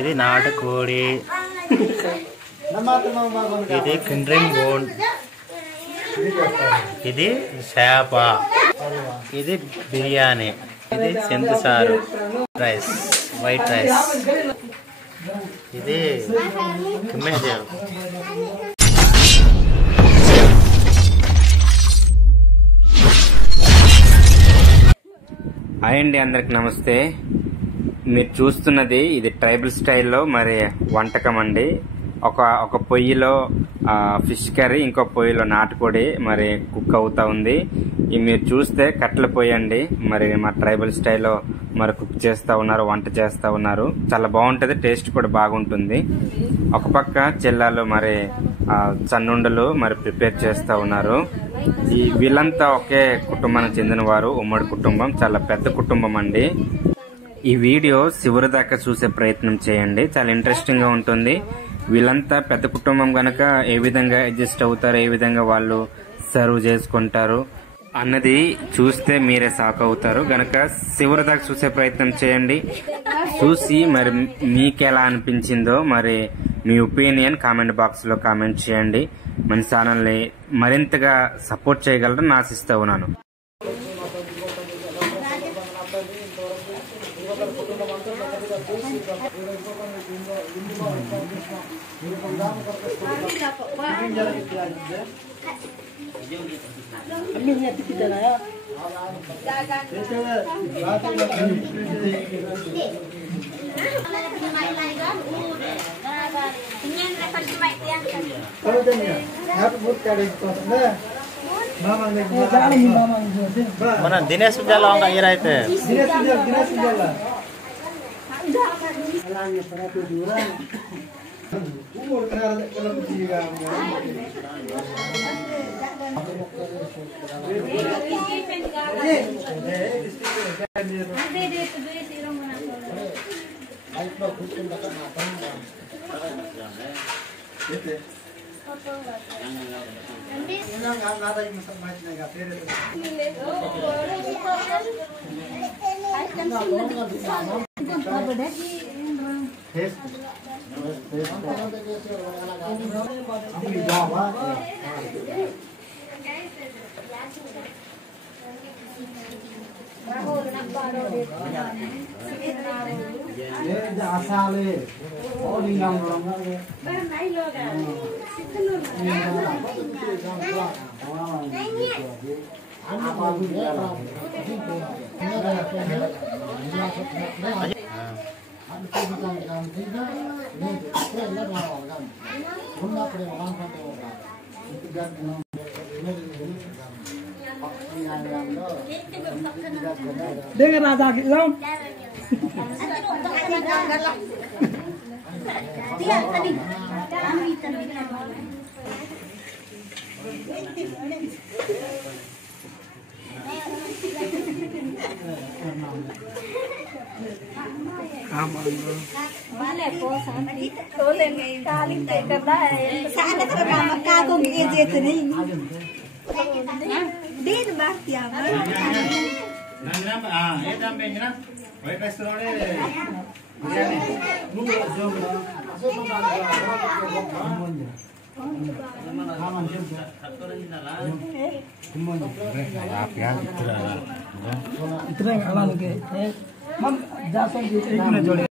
ఇది నాటుకోడి, ఇది కిండ్రింగ్ బోన్, ఇది చేప, ఇది బిర్యానీ, ఇది చింతసారు రైస్, వైట్ రైస్, ఇది కిమ్మెజేవ్. హాయ్ అండి, అందరికి నమస్తే. మీరు చూస్తున్నది ఇది ట్రైబల్ స్టైల్లో మరి వంటకం అండి. ఒక పొయ్యిలో ఫిష్ కర్రీ, ఇంకో పొయ్యిలో నాటుకోడి మరి కుక్ అవుతా ఉంది. ఇది మీరు చూస్తే కట్టెల పొయ్యి అండి. మరి మా ట్రైబల్ స్టైల్లో మరి కుక్ చేస్తా ఉన్నారు, వంట చేస్తా ఉన్నారు. చాలా బాగుంటది, టేస్ట్ కూడా బాగుంటుంది. ఒక పక్క చెల్లాలు మరి చన్నుండలు మరి ప్రిపేర్ చేస్తా ఉన్నారు. వీళ్ళంతా ఒకే కుటుంబానికి చెందిన వారు, ఉమ్మడి కుటుంబం, చాలా పెద్ద కుటుంబం అండి. ఈ వీడియో చివరి దాకా చూసే ప్రయత్నం చేయండి, చాలా ఇంట్రెస్టింగ్ గా ఉంటుంది. వీళ్ళంతా పెద్ద కుటుంబం గనక ఏ విధంగా అడ్జస్ట్ అవుతారు, ఏ విధంగా వాళ్ళు సర్వ్ చేసుకుంటారు అన్నది చూస్తే మీరే షాక్ అవుతారు. గనక చివరి దాకా చూసే ప్రయత్నం చేయండి. చూసి మరి మీకెలా అనిపించిందో మరి మీ ఒపీనియన్ కామెంట్ బాక్స్ లో కామెంట్ చేయండి. మన ఛానల్ ని మరింతగా సపోర్ట్ చేయగలరని ఆశిస్తూ ఉన్నాను. మన దినేష్ ఉద్యాల అయితే Dengan rasa gitu. Dia tadi. Mana posa? Tolong kali kerja. Saat itu kamu kagum aja tu ni. Dia berarti apa? Nang ये दाम पे ना वाइट राइस रोडे बिरयानी इतना खाना लगे मम जातो एक मिनट जोड़े